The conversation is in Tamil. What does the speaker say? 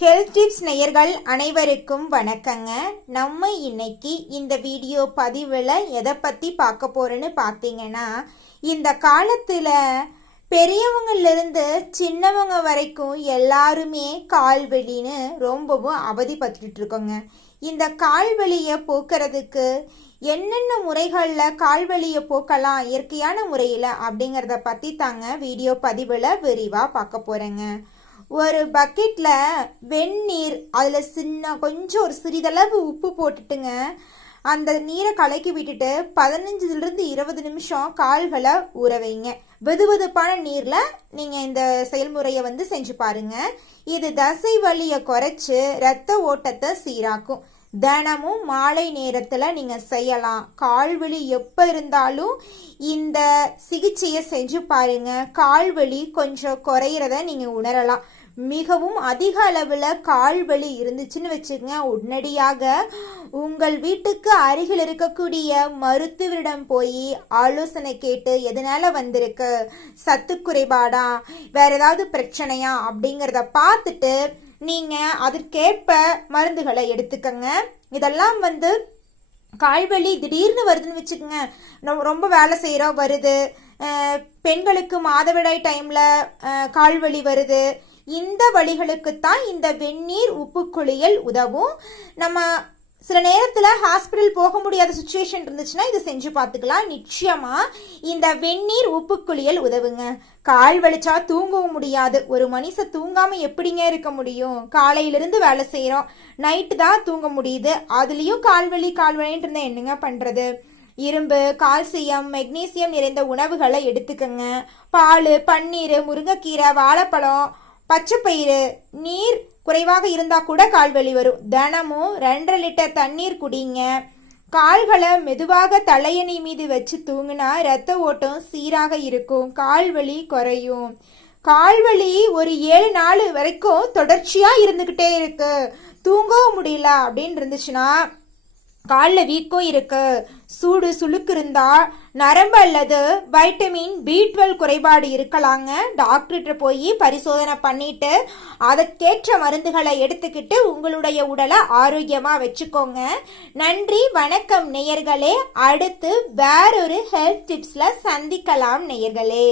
ஹெல்த் டிப்ஸ் நேயர்கள் அனைவருக்கும் வணக்கங்க. நம்ம இன்னைக்கு இந்த வீடியோ பதிவில் எதை பற்றி பார்க்க போறோன்னு பார்த்தீங்கன்னா, இந்த காலத்தில் பெரியவங்கள்லேருந்து சின்னவங்க வரைக்கும் எல்லாருமே கால்வலின்னு ரொம்பவும் அவதிப்பட்டுட்டு இருக்கோங்க. இந்த கால்வலியை போக்குறதுக்கு என்னென்ன முறைகளில் கால்வலியை போக்கலாம் இயற்கையான முறையில் அப்படிங்கிறத பற்றி தாங்க வீடியோ பதிவில் விரிவாக பார்க்க போகிறேங்க. ஒரு பக்கெட்டில் வெந்நீர், அதில் கொஞ்சம் ஒரு சிறிதளவு உப்பு போட்டுட்டுங்க, அந்த நீரை கலக்கி விட்டுட்டு 15லிருந்து 20 நிமிஷம் கால்களை ஊற வைங்க. வெதுவெதுப்பான நீரில் நீங்கள் இந்த செயல்முறையை செஞ்சு பாருங்க. இது தசை வலியை குறைச்சி இரத்த ஓட்டத்தை சீராக்கும். தினமும் மாலை நேரத்தில் நீங்கள் செய்யலாம். கால்வலி எப்போ இருந்தாலும் இந்த சிகிச்சையை செஞ்சு பாருங்க. கால்வலி கொஞ்சம் குறையிறத நீங்கள் உணரலாம். மிகவும் அதிக அளவில் கால்வலி இருந்துச்சுன்னு வச்சுக்கோங்க, உடனடியாக உங்கள் வீட்டுக்கு அருகில் இருக்கக்கூடிய மருத்துவரிடம் போய் ஆலோசனை கேட்டு எதனால வந்திருக்கு, சத்து குறைபாடா, வேற ஏதாவது பிரச்சனையா அப்படிங்கிறத பார்த்துட்டு நீங்கள் அதற்கேற்ப மருந்துகளை எடுத்துக்கங்க. இதெல்லாம் கால்வலி திடீர்னு வருதுன்னு வச்சுக்கோங்க, ரொம்ப வேலை செய்கிறோம் வருது, பெண்களுக்கு மாதவிடாய் டைமில் கால்வலி வருது, இந்த வழிகளுக்குத்தான் இந்த வெந்நீர் உப்பு குளியல் உதவும். நம்ம சில நேரத்தில் ஹாஸ்பிட்டல் போக முடியாத சுச்சுவேஷன் இருந்துச்சுன்னா இதை செஞ்சு பார்த்துக்கலாம். நிச்சயமாக இந்த வெந்நீர் உப்பு குளியல் உதவுங்க. கால் வலிச்சா தூங்கவும் முடியாது. ஒரு மனுஷன் தூங்காமல் எப்படிங்க இருக்க முடியும்? காலையிலிருந்து வேலை செய்கிறோம், நைட்டு தான் தூங்க முடியுது, அதுலேயும் கால்வலின்னு இருந்தால் என்னங்க பண்ணுறது? இரும்பு, கால்சியம், மெக்னீசியம் நிறைந்த உணவுகளை எடுத்துக்கங்க. பால், பன்னீர், முருங்கைக்கீரை, வாழைப்பழம், பச்சைப்பயிறு, நீர் குறைவாக இருந்தால் கூட கால்வலி வரும். தினமும் 2.5 லிட்டர் தண்ணீர் குடிங்க. கால்களை மெதுவாக தலையணி மீது வச்சு தூங்கினா இரத்த ஓட்டம் சீராக இருக்கும், கால்வலி குறையும். கால்வலி ஒரு 7 நாள் வரைக்கும் தொடர்ச்சியாக இருந்துக்கிட்டே இருக்கு, தூங்கவும் முடியல அப்படின்னு இருந்துச்சுன்னா, காலில் வீக்கம் இருக்கு, சூடு சுளுக்கு இருந்தா, நரம்பு அல்லது வைட்டமின் B12 குறைபாடு இருக்கலாங்க. டாக்டர்கிட்ட போய் பரிசோதனை பண்ணிட்டு அதற்கேற்ற மருந்துகளை எடுத்துக்கிட்டு உங்களுடைய உடலை ஆரோக்கியமாக வச்சுக்கோங்க. நன்றி, வணக்கம் நேயர்களே. அடுத்து வேறொரு ஹெல்த் டிப்ஸில் சந்திக்கலாம் நேயர்களே.